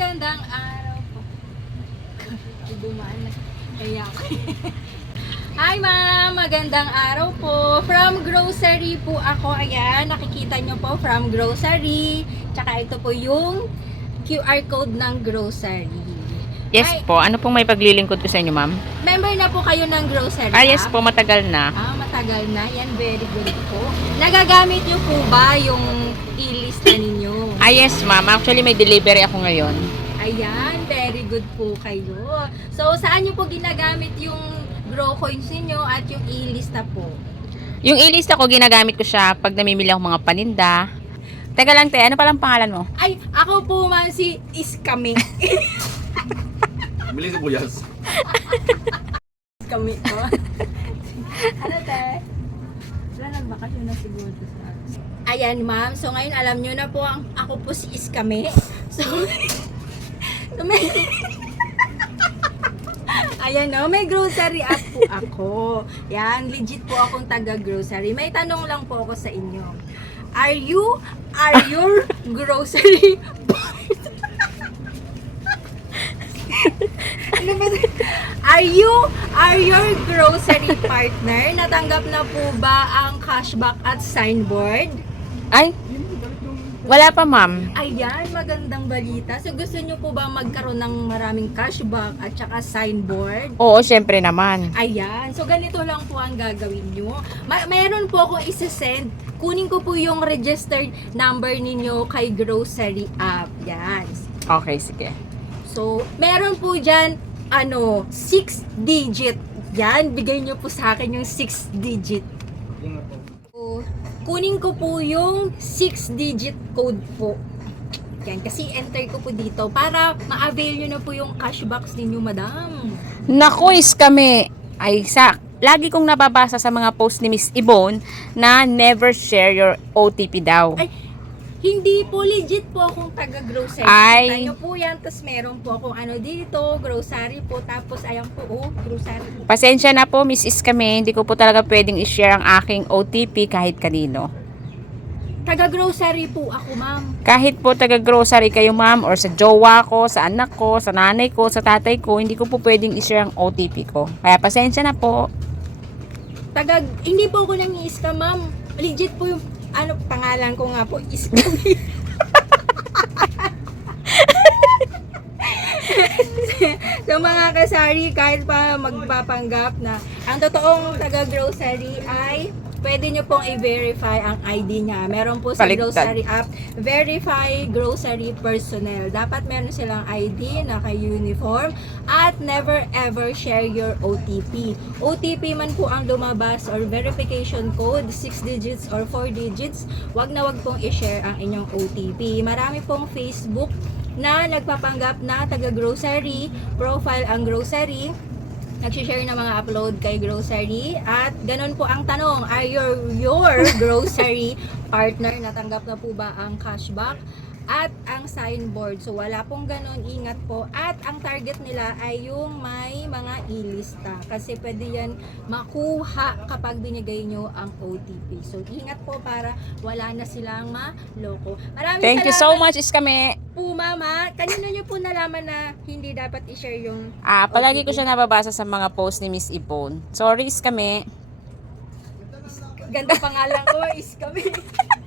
Magandang araw po. Ay, Dumaan na. Kaya ako. Hi ma'am, magandang araw po. From grocery po ako. Ayan, nakikita nyo po from grocery. Tsaka ito po yung QR code ng grocery. Yes Ay. po. Ano pong may paglilingkod ko sa inyo, ma'am? Member na po kayo ng grocery Ah, yes app? po. Matagal na. Ah, matagal na. Yan, very good po. Nagagamit nyo po ba yung? Ah, yes, ma'am. Actually, may delivery ako ngayon. Ayan, very good po kayo. So, saan nyo po ginagamit yung grow coins ninyo at yung ilista po? Yung ilista ko, ginagamit ko siya pag namimili ako mga paninda. Teka lang, te. Ano palang pangalan mo? Ay, ako po man si Iskami. Bili sibuyas. Iskami po. ano te? Wala nagbakasyon na siguro to sa Ayan ma'am, so ngayon alam nyo na po ang ako po si Iskami. So, so may... Ayan no, may grocery app po ako. Yan, legit po akong taga-grocery. May tanong lang po ako sa inyo. Are you, are your grocery? Are you, are your grocery partner? Natanggap na po ba ang cashback at signboard? Ay, wala pa, ma'am. Ayan, magandang balita. So gusto nyo po ba magkaroon ng maraming cashback at saka signboard? Oo, syempre naman. Ayan. So, ganito lang po ang gagawin nyo. Ma- mayroon po ako isa-send. Kunin ko po yung registered number ninyo kay grocery app. Yan. Okay, sige. So, meron po dyan, ano, 6 digit. Yan, bigay nyo po sa akin yung 6 digit. So, kunin ko po yung 6 digit code po. Yan, kasi enter ko po dito para ma-avail nyo na po yung cashbacks ninyo, madam. Naku, is kami. Ay, sa lagi kong nababasa sa mga post ni Miss Ibon na never share your OTP daw. Ay, Hindi po legit po akong taga-grocery. Ay. Kita nyo po yan, tapos meron po akong ano dito, grocery po, tapos ayan po, oh, grocery po. Pasensya na po, Miss Iskame. Hindi ko po talaga pwedeng i-share ang aking OTP kahit kanino. Taga-grocery po ako, ma'am. Kahit po taga-grocery kayo, ma'am, or sa jowa ko, sa anak ko, sa nanay ko, sa tatay ko, hindi ko po pwedeng i-share ang OTP ko. Kaya pasensya na po. Taga, hindi po ako nang scam ma'am. Legit po yung, ano, pangalan ko nga po, is so mga kasari, kahit pa magpapanggap na ang totoong taga-grocery ay pwede nyo pong i-verify ang ID niya. Meron po sa Baliktad. grocery app, verify grocery personnel. Dapat meron silang ID, naka-uniform, at never ever share your OTP. OTP man po ang lumabas or verification code, 6 digits or 4 digits, wag na wag pong i-share ang inyong OTP. Marami pong Facebook na nagpapanggap na taga-grocery, profile ang grocery, nagsishare ng mga upload kay grocery at ganun po ang tanong are your your grocery partner? Natanggap na po ba ang cashback at ang signboard so wala pong ganun ingat po at ang target nila ay yung may mga ilista kasi pwede yan makuha kapag binigay nyo ang OTP so ingat po para wala na silang maloko maraming Thank you so much, Iskame. po mama kanino nyo po nalaman na hindi dapat i-share yung Ah, palagi ko OTP? siya nababasa sa mga post ni Miss Ibon. Sorry, Iskame. Ganda pangalan ko is kami.